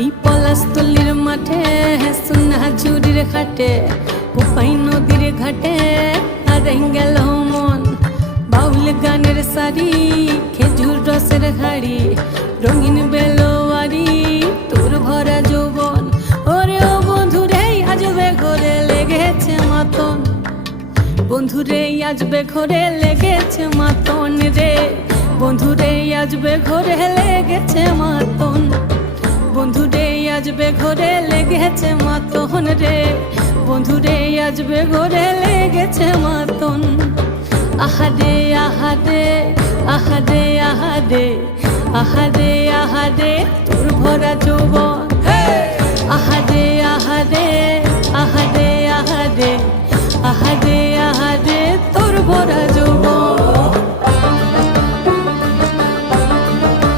এই পলাশতলির মাঠে সোনা ঝুরির খাটে কোপাই নদীর ঘাটে হারাই গেল মন। বাউল গানের শাড়ি খেজুর রসের হাড়ি রঙিন বেলোয়ারি তোর ভরা যৌবন। ওরে ও বন্ধুরে আজবে ঘরে লেগেছে মাতন, বন্ধুরে আজবে ঘরে লেগেছে মাতন রে, বন্ধুরে আজবে ঘরে লেগেছে মাতন, বন্ধুরে আজবে ঘরে লেগেছে মাতন রে, বন্ধুরে আজবে ঘরে লেগেছে মাতন। আহারে আহারে আহারে আহারে আহারে আহারে তোর ভরা যৌবন। আহারে আহারে আহারে আহারে আহারে আহারে তোর ভরা যৌবন।